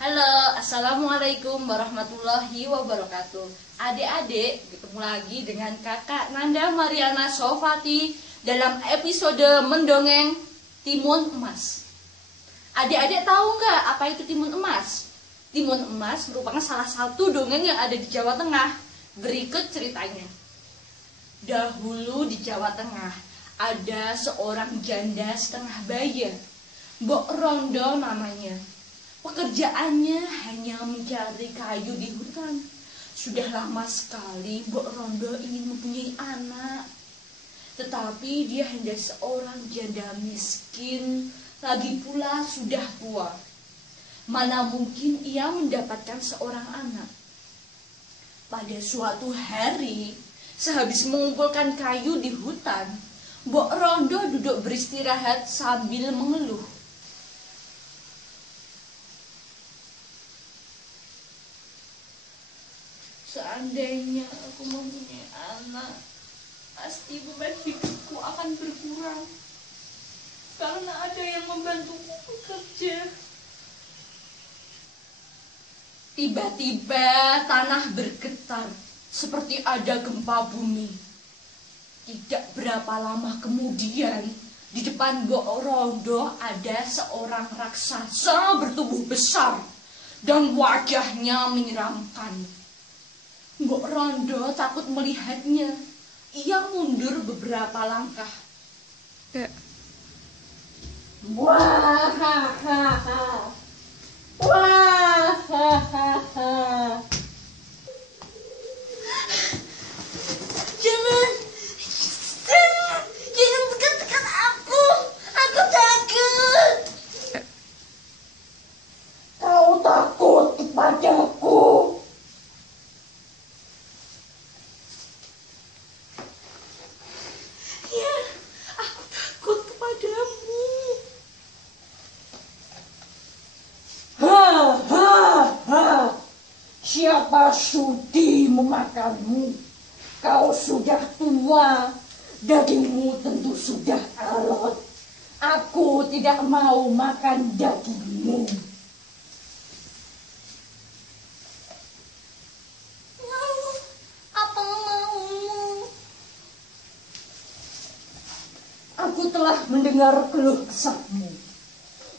Halo, assalamualaikum warahmatullahi wabarakatuh. Adik-adik, ketemu lagi dengan kakak Nanda Mariana Sofati dalam episode Mendongeng Timun Emas. Adik-adik tahu nggak apa itu timun emas? Timun emas merupakan salah satu dongeng yang ada di Jawa Tengah. Berikut ceritanya. Dahulu di Jawa Tengah ada seorang janda setengah bayi, Mbok Rondo namanya. Pekerjaannya hanya mencari kayu di hutan. Sudah lama sekali Mbok Rondo ingin mempunyai anak. Tetapi dia hanya seorang janda miskin, lagi pula sudah tua. Mana mungkin ia mendapatkan seorang anak. Pada suatu hari, sehabis mengumpulkan kayu di hutan, Mbok Rondo duduk beristirahat sambil mengeluh. Seandainya aku mempunyai anak, pasti beban hidupku akan berkurang. Karena ada yang membantuku bekerja. Tiba-tiba tanah bergetar, seperti ada gempa bumi. Tidak berapa lama kemudian, di depan Mbok Rondo ada seorang raksasa bertubuh besar dan wajahnya menyeramkan. Mbok Rondo takut melihatnya. Ia mundur beberapa langkah. Wahahaha. Wahahaha. Jangan dekat-dekat aku. Aku takut. Kau takut kepadaku? Ya, aku takut kepadamu. Siapa sudi memakanmu? Kau sudah tua, dagingmu tentu sudah alot. Aku tidak mau makan dagingmu. Apa maumu? Aku telah mendengar keluh kesahmu.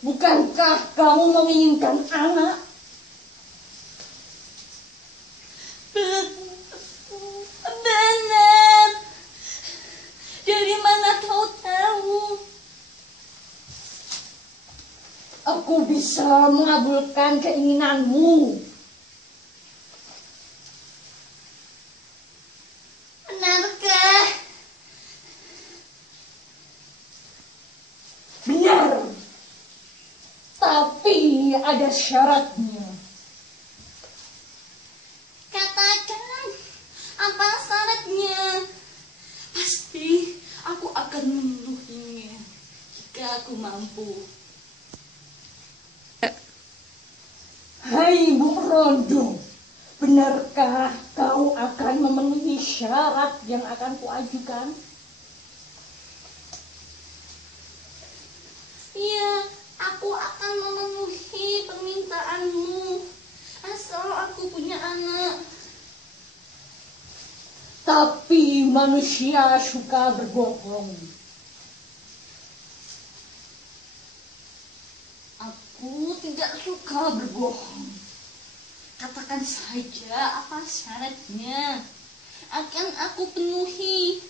Bukankah kamu menginginkan anak? Benar. Dari mana kau tahu? Aku bisa mengabulkan keinginanmu. Benarkah? Benar. Tapi ada syaratnya. Katakan, apa syaratnya? Pasti aku akan memenuhinya jika aku mampu. Hai Mbok Rondo, benarkah kau akan memenuhi syarat yang akan kuajukan? Iya, aku akan memenuhi permintaanmu, asal aku punya anak. Tapi manusia suka berbohong. Aku tidak suka berbohong. Katakan saja apa syaratnya. Akan aku penuhi.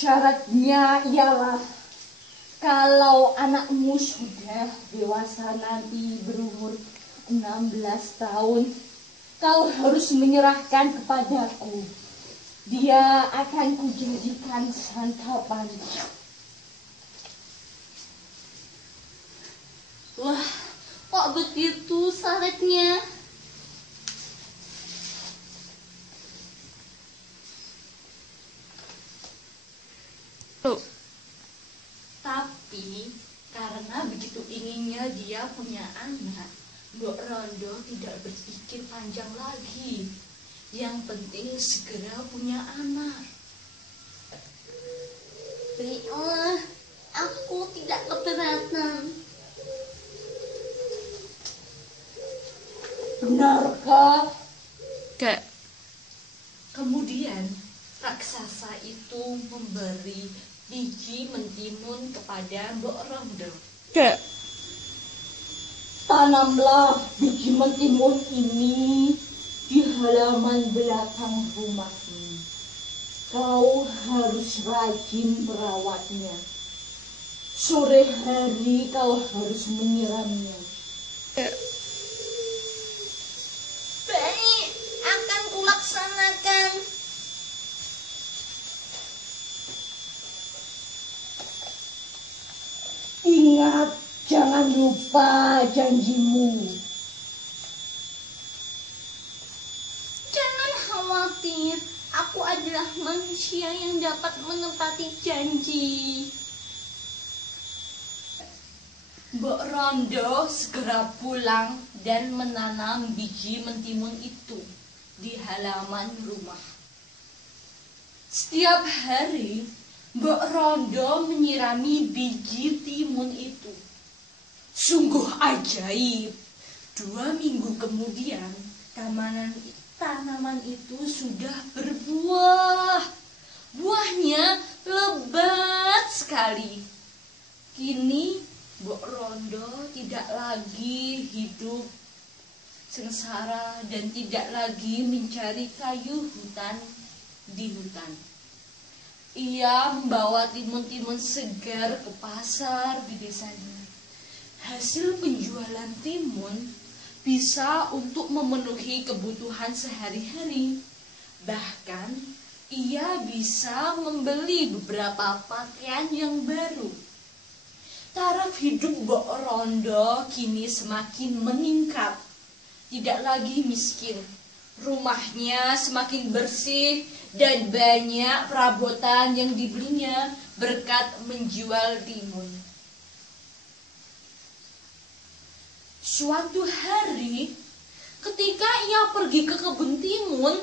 Syaratnya ialah kalau anakmu sudah dewasa nanti berumur 16 tahun, kau harus menyerahkan kepadaku. Dia akan kujadikan santapan. Wah, kok begitu syaratnya? Tapi karena begitu inginnya dia punya anak, Mbok Rondo tidak berpikir panjang lagi. Yang penting segera punya anak. Baiklah, aku tidak keberatan. Benarkah? Kak. Kemudian raksasa itu memberi biji mentimun kepada Mbok Rondo. Kak, tanamlah biji mentimun ini di halaman belakang rumahmu. Kau harus rajin merawatnya. Sore hari kau harus menyiramnya. Baik, akan kulaksanakan. Ingat, jangan lupa janjimu. Jangan khawatir, aku adalah manusia yang dapat menepati janji. Mbok Rondo segera pulang dan menanam biji mentimun itu di halaman rumah. Setiap hari, Mbok Rondo menyirami biji timun itu. Sungguh ajaib. 2 minggu kemudian, tanaman itu sudah berbuah. Buahnya lebat sekali. Kini Mbok Rondo tidak lagi hidup sengsara dan tidak lagi mencari kayu hutan di hutan. Ia membawa timun-timun segar ke pasar di desanya. Hasil penjualan timun bisa untuk memenuhi kebutuhan sehari-hari. Bahkan ia bisa membeli beberapa pakaian yang baru. Taraf hidup Mbok Rondo kini semakin meningkat. Tidak lagi miskin. Rumahnya semakin bersih dan banyak perabotan yang dibelinya berkat menjual timun. Suatu hari, ketika ia pergi ke kebun timun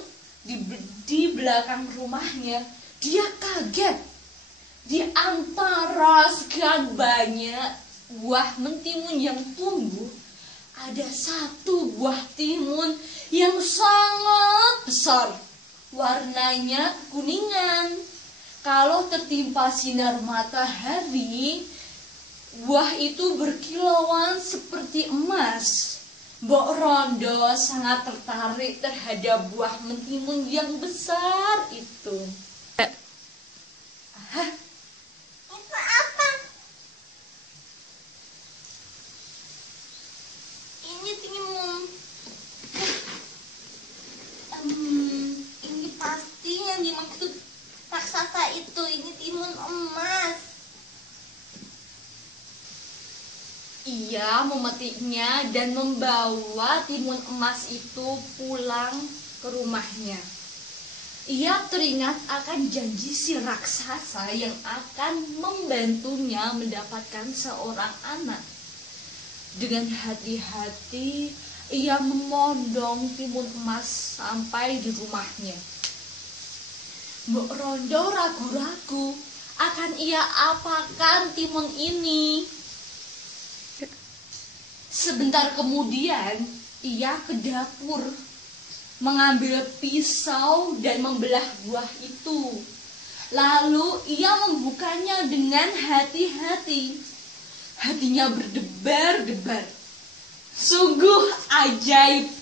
di belakang rumahnya, dia kaget. Di antara sekian banyak buah mentimun yang tumbuh, ada satu buah timun yang sangat besar. Warnanya kuningan. Kalau tertimpa sinar matahari, buah itu berkilauan seperti emas. Mbok Rondo sangat tertarik terhadap buah mentimun yang besar itu. Hah? Itu apa? Ini timun. Ini pasti yang dimaksud raksasa itu. Ini timun emas. Ia memetiknya dan membawa timun emas itu pulang ke rumahnya. Ia teringat akan janji si raksasa yang akan membantunya mendapatkan seorang anak. Dengan hati-hati, ia memondong timun emas sampai di rumahnya. Mbok Rondo ragu-ragu akan ia apakan timun ini. Sebentar kemudian, ia ke dapur, mengambil pisau dan membelah buah itu. Lalu ia membukanya dengan hati-hati. Hatinya berdebar-debar. Sungguh ajaib.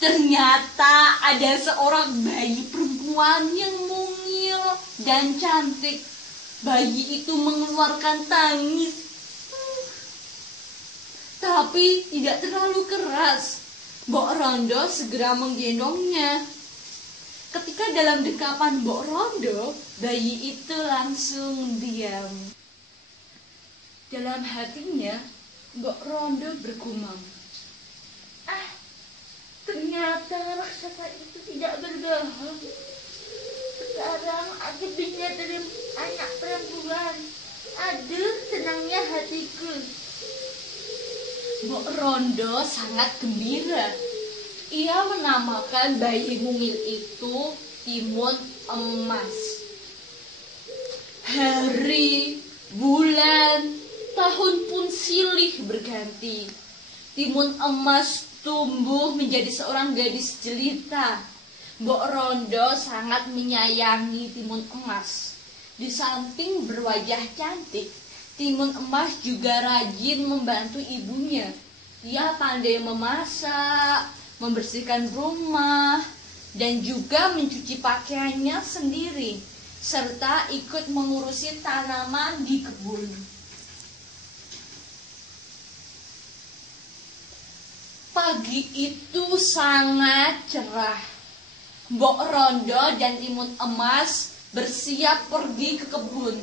Ternyata ada seorang bayi perempuan yang mungil dan cantik. Bayi itu mengeluarkan tangis, tapi tidak terlalu keras. Mbok Rondo segera menggendongnya. Ketika dalam dekapan Mbok Rondo, bayi itu langsung diam. Dalam hatinya, Mbok Rondo bergumam, ternyata raksasa itu tidak berbohong. Sekarang aku bisa terima anak perempuan. Aduh, senangnya hatiku. Mbok Rondo sangat gembira. Ia menamakan bayi mungil itu timun emas. Hari, bulan, tahun pun silih berganti. Timun Emas tumbuh menjadi seorang gadis jelita. Mbok Rondo sangat menyayangi Timun Emas. Di samping berwajah cantik, Timun Emas juga rajin membantu ibunya. Ia pandai memasak, membersihkan rumah, dan juga mencuci pakaiannya sendiri, serta ikut mengurusi tanaman di kebun. Pagi itu sangat cerah. Mbok Rondo dan Timun Emas bersiap pergi ke kebun.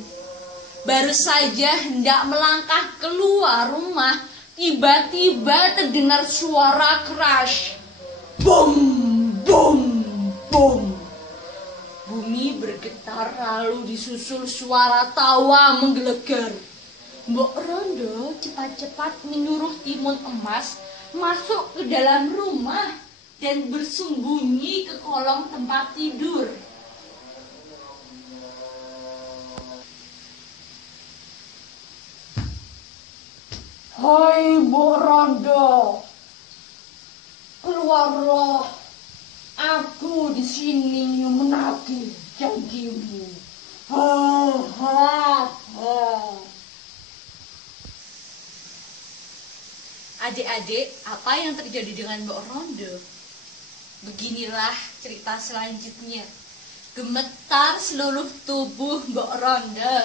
Baru saja hendak melangkah keluar rumah, tiba-tiba terdengar suara keras. Bum, bum, bum. Bumi bergetar lalu disusul suara tawa menggelegar. Mbok Rondo cepat-cepat menyuruh Timun Emas masuk ke dalam rumah dan bersembunyi ke kolong tempat tidur. Hai Mbok Rondo, keluarlah. Aku di sini menagih janjimu. Ha ha ha. Adik-adik, apa yang terjadi dengan Mbok Rondo? Beginilah cerita selanjutnya. Gemetar seluruh tubuh Mbok Rondo,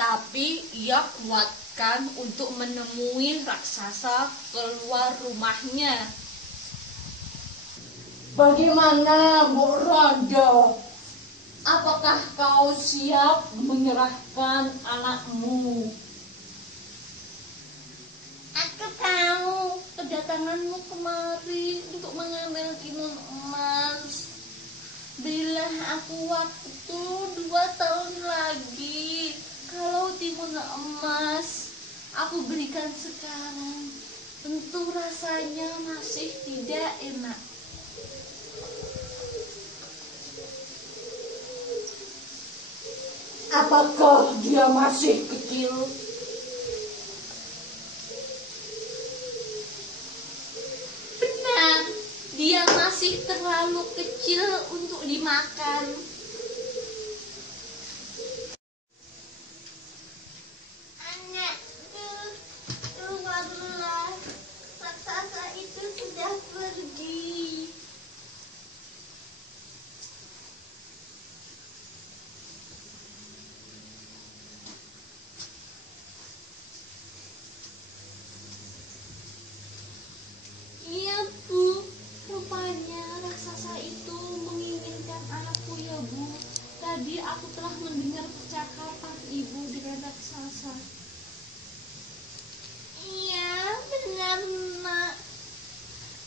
tapi ia kuatkan untuk menemui raksasa keluar rumahnya. Bagaimana Mbok Rondo? Apakah kau siap menyerahkan anakmu? Aku tahu kedatanganmu kemari untuk mengambil Timun Emas. Berilah aku waktu 2 tahun lagi. Kalau Timun Emas aku berikan sekarang, tentu rasanya masih tidak enak. Apakah dia masih kecil? Benar, dia masih terlalu kecil untuk dimakan. Anakku, keluarlah. Raksasa itu sudah pergi. Iya, Bu. Rupanya raksasa itu menginginkan anakku ya, Bu. Tadi aku telah mendengar percakapan Ibu dengan raksasa. Iya, benar, Nak.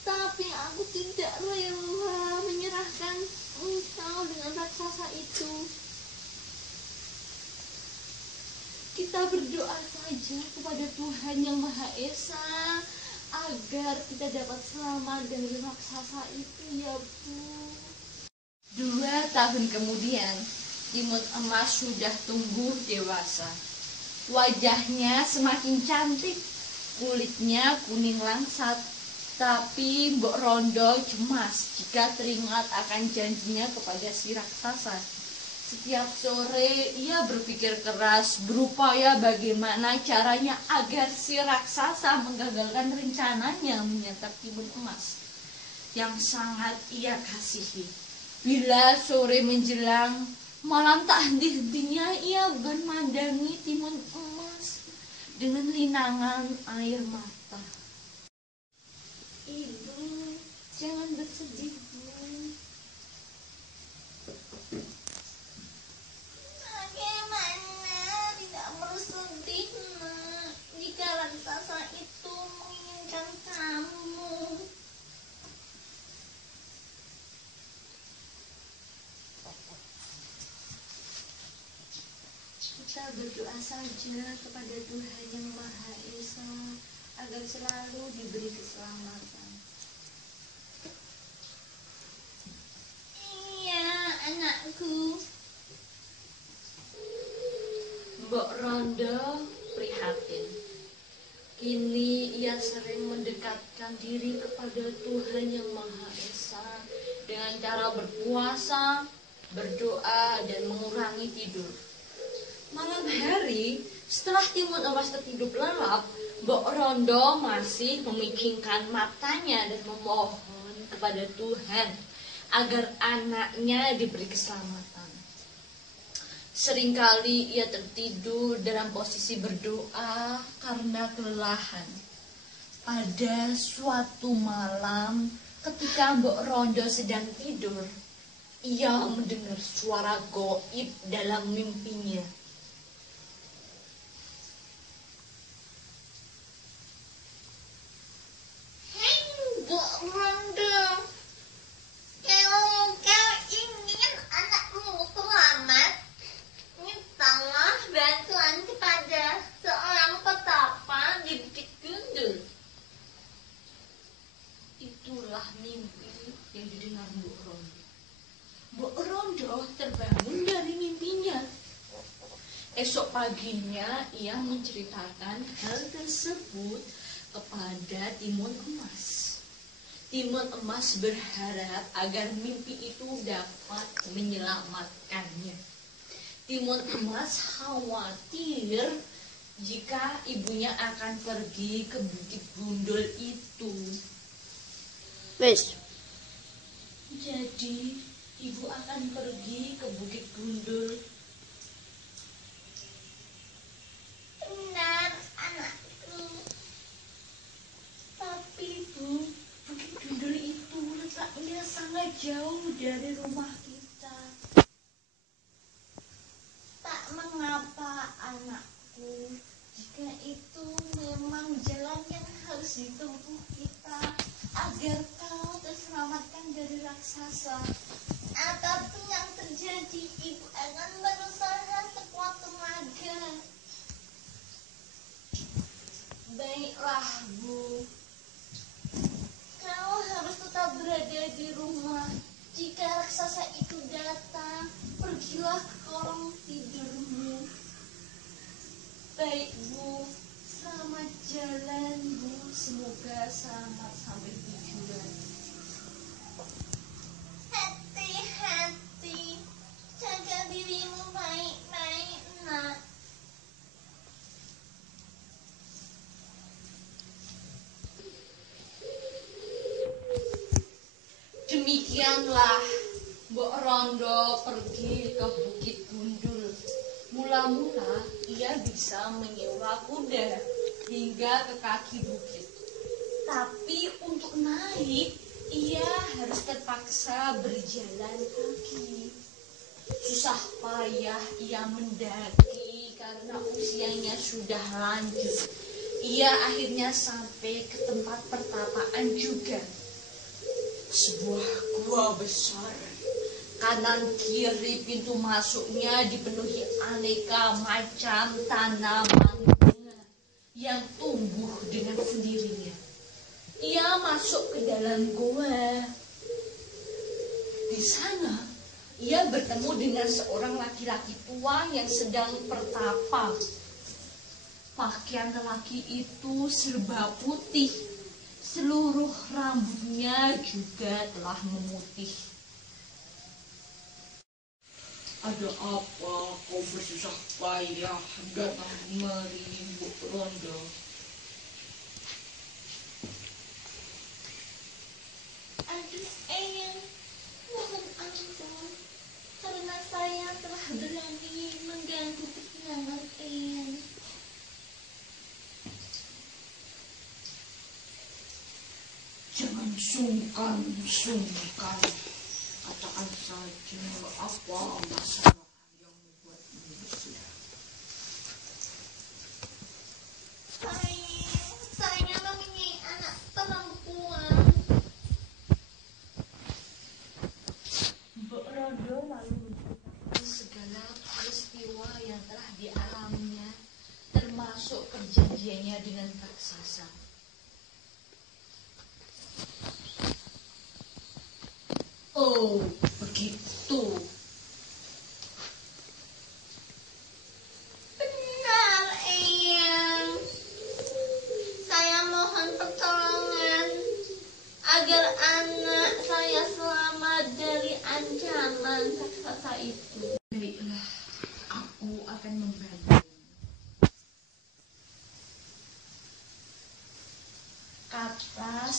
Tapi aku tidak rela menyerahkan engkau dengan raksasa itu. Kita berdoa saja kepada Tuhan Yang Maha Esa agar kita dapat selamat dari raksasa itu ya, Bu. 2 tahun kemudian, Timun Emas sudah tumbuh dewasa. Wajahnya semakin cantik, kulitnya kuning langsat. Tapi Mbok Rondo cemas jika teringat akan janjinya kepada si raksasa. Setiap sore ia berpikir keras, berupaya bagaimana caranya agar si raksasa menggagalkan rencananya menyantap Timun Emas yang sangat ia kasihi. Bila sore menjelang, malam tak henti-hentinya ia memandangi Timun Emas dengan linangan air mata. Ibu, jangan bersedih, Bu. Bagaimana tidak bersedih, Nak, jika raksasa itu menginginkan kamu? Kita berdoa saja kepada Tuhan Yang Maha Esa agar selalu diberi keselamatan. Iya, anakku. Mbok Rondo prihatin. Kini ia sering mendekatkan diri kepada Tuhan Yang Maha Esa dengan cara berpuasa, berdoa, dan mengurangi tidur. Malam hari, setelah Timun Emas tertidur lelap, Mbok Rondo masih memikirkan matanya dan memohon kepada Tuhan agar anaknya diberi keselamatan. Seringkali ia tertidur dalam posisi berdoa karena kelelahan. Pada suatu malam, ketika Mbok Rondo sedang tidur, ia mendengar suara goib dalam mimpinya. Hei, Mbok Rondo, kalau kau ingin anakmu selamat, mintalah bantuan kepada seorang petapa di Bukit Gundul. Itulah mimpi yang didengar Mbok Rondo. Mbok Rondo terbangun dari mimpinya. Esok paginya ia menceritakan hal tersebut kepada Timun Emas. Timun Emas berharap agar mimpi itu dapat menyelamatkannya. Timun Emas khawatir jika ibunya akan pergi ke Bukit Gundul itu. Wes, Jadi ibu akan pergi ke Bukit Gundul. Benar, anakku. Tapi Bu, Bukit Gundul itu letaknya sangat jauh dari rumah kita. Tak mengapa, anakku. Jika itu memang jalan yang harus ditempuh kita agar kau terselamatkan dari raksasa. Apapun yang terjadi, ibu akan berusaha sekuat tenaga. Baiklah Bu, Kau harus tetap berada di rumah. Jika raksasa itu datang, pergilah ke kolong tidurmu. baik Bu. Selamat jalan Bu, semoga selamat sampai tujuan. Hati-hati, jaga dirimu baik-baik, nak. Demikianlah Mbok Rondo pergi ke Bukit Gundul. Mula-mula ia bisa menyewa kuda hingga ke kaki bukit. Tapi untuk naik, ia harus terpaksa berjalan kaki. Susah payah ia mendaki karena usianya sudah lanjut. Ia akhirnya sampai ke tempat pertapaan juga. Sebuah gua besar. Kanan kiri pintu masuknya dipenuhi aneka macam tanaman bunga yang tumbuh dengan sendirinya. Ia masuk ke dalam gua. Di sana, ia bertemu dengan seorang laki-laki tua yang sedang bertapa. Pakaian lelaki itu serba putih. Seluruh rambutnya juga telah memutih. Ada apa kau bersusah payah datang kemari, Mbok Rondo? Aduh, Eyang, mohon ampun. Karena saya telah berani mengganggu kesenangan Eyang. Jangan sungkan. Katakan saja apa masalah yang membuatmu bersedih. Saya mempunyai anak perempuan. Mbok Rondo lalu menceritakan segala peristiwa yang telah dialaminya, termasuk perjanjiannya dengan raksasa. Oh, begitu.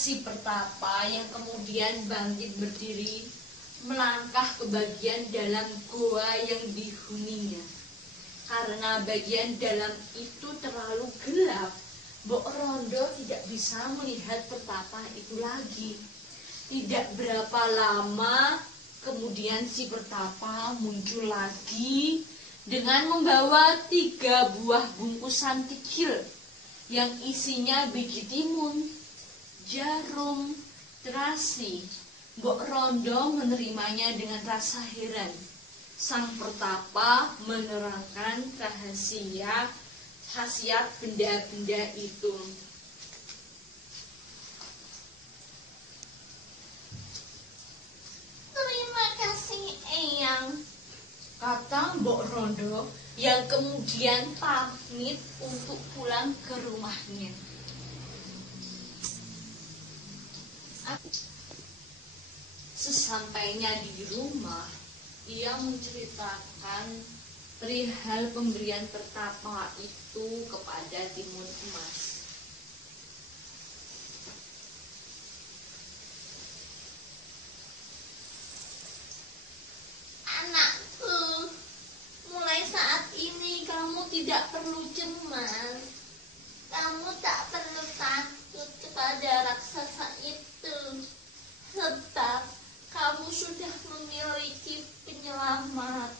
si Pertapa yang kemudian bangkit berdiri, melangkah ke bagian dalam goa yang dihuninya. Karena bagian dalam itu terlalu gelap, Mbok Rondo tidak bisa melihat Pertapa itu lagi. Tidak berapa lama kemudian si Pertapa muncul lagi dengan membawa 3 buah bungkusan kecil yang isinya biji timun, jarum, terasi. Mbok Rondo menerimanya dengan rasa heran. Sang Pertapa menerangkan khasiat benda-benda itu. Terima kasih, Eyang, Kata Mbok Rondo yang kemudian pamit untuk pulang ke rumahnya. Sesampainya di rumah, ia menceritakan perihal pemberian Pertapa itu kepada timun emas. anakku. Mulai saat ini kamu tidak perlu cemas. Kamu tak perlu takut kepada raksasa itu. Sebab kamu sudah memiliki penyelamat.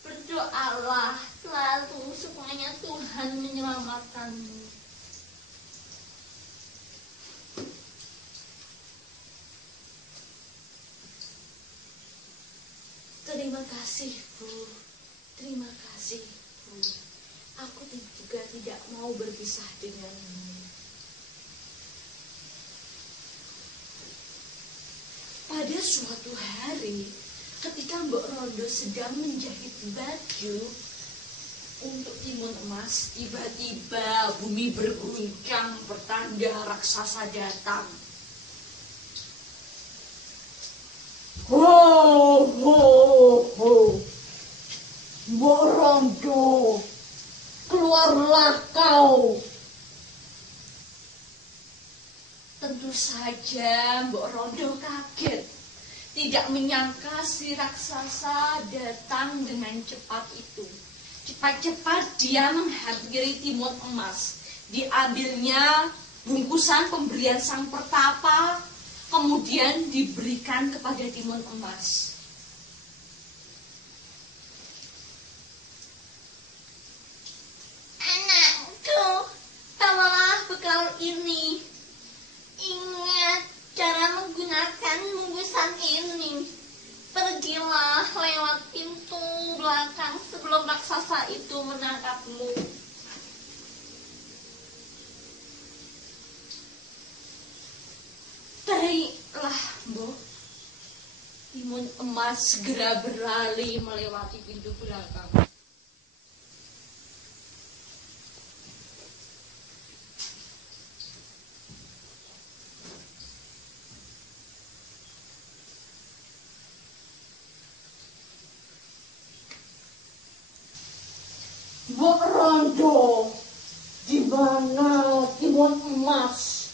Berdoalah selalu supaya Tuhan menyelamatkanmu. Terima kasih, Bu. Terima kasih, Bu. Aku juga tidak mau berpisah denganmu. Pada suatu hari, ketika Mbok Rondo sedang menjahit baju untuk timun emas, tiba-tiba bumi berguncang, pertanda raksasa datang. Ho, ho, ho. Mbok Rondo, keluarlah kau. Tentu saja Mbok Rondo kaget. Tidak menyangka si raksasa datang dengan cepat itu. Cepat-cepat dia menghampiri timun emas. Diambilnya bungkusan pemberian sang Pertapa, kemudian diberikan kepada timun emas. Anakku, bawalah bekal ini. Ingat cara menggunakan bungkusan ini. Pergilah lewat pintu belakang sebelum raksasa itu menangkapmu. Baiklah, Mbok. Timun emas segera berlari melewati pintu belakang. Mbok Rondo, di mana timun emas?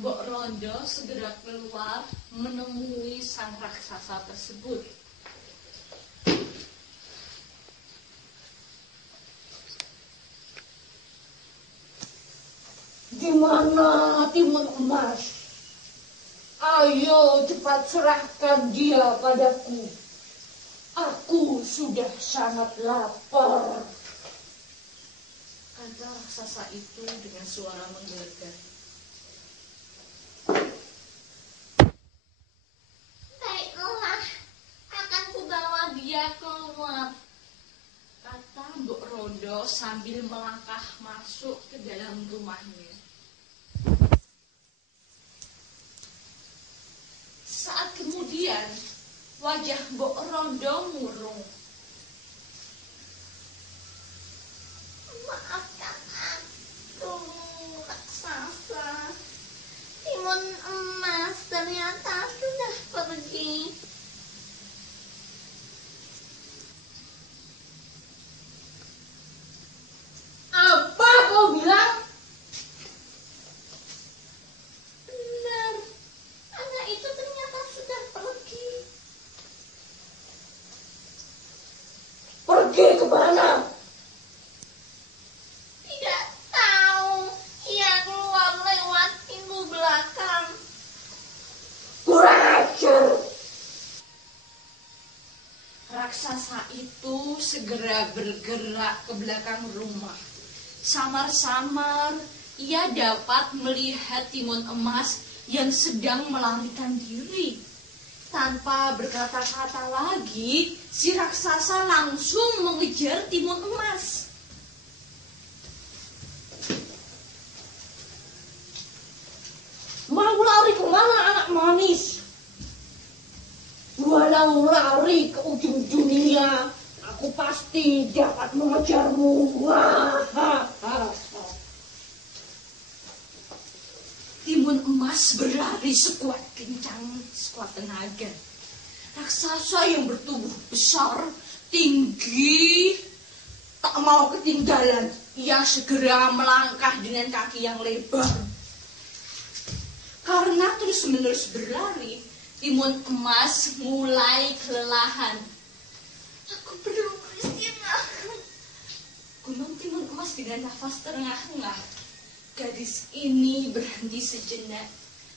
Mbok Rondo segera keluar menemui sang raksasa tersebut. Di mana timun emas? Ayo cepat serahkan dia padaku. Aku sudah sangat lapar. Kata raksasa itu dengan suara menggelegar. Baiklah, akan kubawa dia keluar. Kata Mbok Rondo sambil melangkah masuk ke dalam rumahnya. Saat kemudian, wajah Mbok Rondo murung. Maafkan aku, raksasa. Timun emas ternyata sudah pergi. Apa kau bilang? itu segera bergerak ke belakang rumah. Samar-samar ia dapat melihat timun emas yang sedang melarikan diri. Tanpa berkata-kata lagi, si raksasa langsung mengejar timun emas. Mau lari kemana anak manis? Walau lari ke ujung dunia, aku pasti dapat mengejarmu. Timun emas berlari sekuat kencang, sekuat tenaga. Raksasa yang bertubuh besar, tinggi, tak mau ketinggalan. Ia segera melangkah dengan kaki yang lebar. Karena terus-menerus berlari, timun emas mulai kelelahan. Aku perlu beristirahat. Gunung timun emas dengan nafas terengah-engah. Gadis ini berhenti sejenak.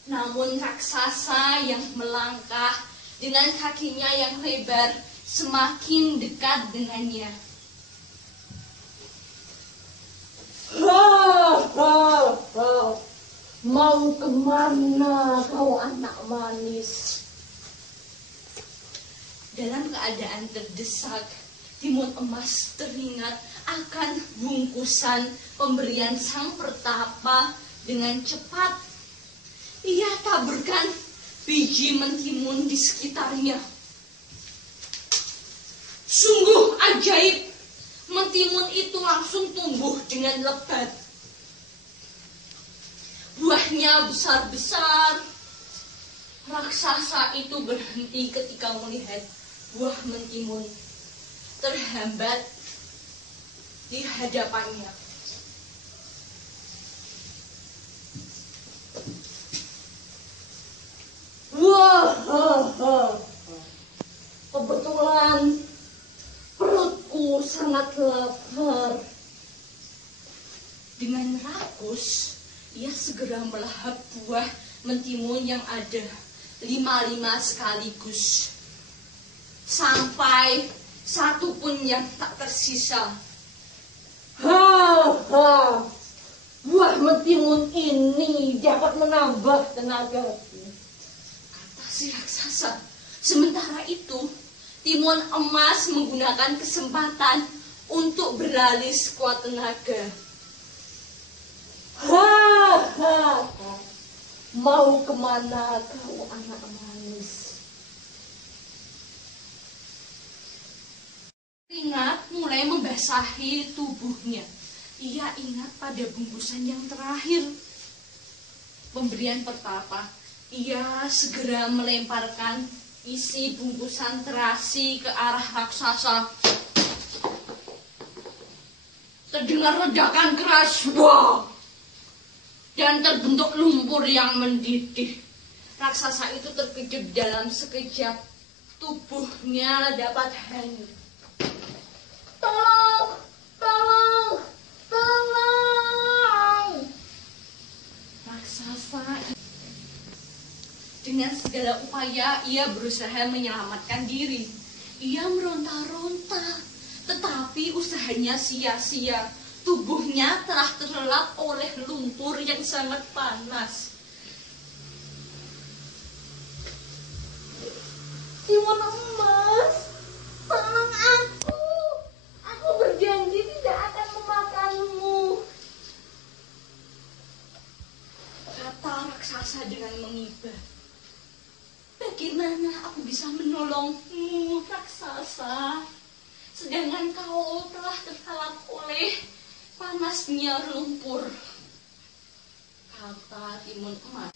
Namun raksasa yang melangkah dengan kakinya yang lebar semakin dekat dengannya. Mau kemana kau anak manis? Dalam keadaan terdesak, timun emas teringat akan bungkusan pemberian sang pertapa. Dengan cepat ia taburkan biji mentimun di sekitarnya. Sungguh ajaib, mentimun itu langsung tumbuh dengan lebat. Buahnya besar-besar. Raksasa itu berhenti ketika melihat buah mentimun terhambat di hadapannya. Kebetulan perutku sangat lapar. Dengan rakus, ia segera melahap buah mentimun yang ada 5 sekaligus. Sampai satu pun yang tak tersisa. Buah mentimun ini dapat menambah tenagaku, kata si raksasa. Sementara itu, timun emas menggunakan kesempatan untuk berlari sekuat tenaga. Mau kemana kau anak manis? Keringat mulai membasahi tubuhnya. Ia ingat pada bungkusan yang terakhir, pemberian pertapa. Ia segera melemparkan isi bungkusan terasi ke arah raksasa. Terdengar ledakan keras, dan terbentuk lumpur yang mendidih. Raksasa itu terkejut dalam sekejap. Tubuhnya dapat hanyut. Tolong! Tolong! Tolong! Raksasa dengan segala upaya ia berusaha menyelamatkan diri. Ia meronta-ronta, tetapi usahanya sia-sia. Tubuhnya telah terlelap oleh lumpur yang sangat panas. Timun emas, tolong aku. Aku berjanji tidak akan memakanmu. Kata raksasa dengan mengiba. Bagaimana aku bisa menolongmu, raksasa? Sedangkan kau telah terlelap oleh panasnya lumpur, kata timun emas.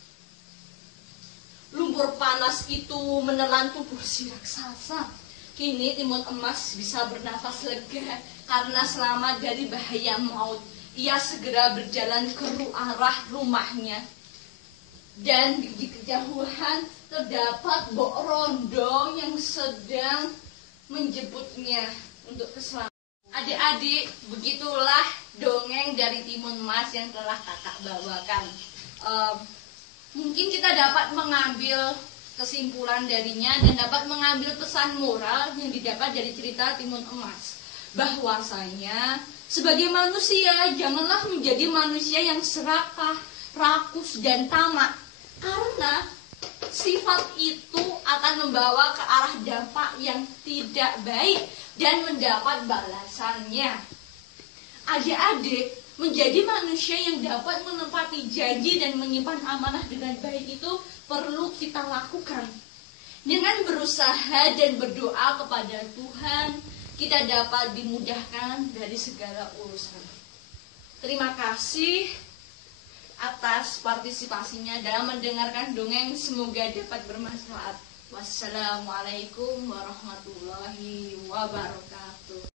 Lumpur panas itu menelan tubuh si raksasa. Kini timun emas bisa bernafas lega karena selamat dari bahaya maut. Ia segera berjalan ke arah rumahnya. Dan di kejauhan terdapat Bok Rondo yang sedang menjemputnya untuk keselamatan. Adik-adik, begitulah dongeng dari timun emas yang telah kakak bawakan. Mungkin kita dapat mengambil kesimpulan darinya dan dapat mengambil pesan moral yang didapat dari cerita Timun Emas. Bahwasanya sebagai manusia janganlah menjadi manusia yang serakah, rakus dan tamak, karena sifat itu akan membawa ke arah dampak yang tidak baik dan mendapat balasannya. Adik-adik, menjadi manusia yang dapat menepati janji dan menyimpan amanah dengan baik itu perlu kita lakukan. Dengan berusaha dan berdoa kepada Tuhan, kita dapat dimudahkan dari segala urusan. Terima kasih atas partisipasinya dalam mendengarkan dongeng, semoga dapat bermanfaat. Wassalamualaikum warahmatullahi wabarakatuh.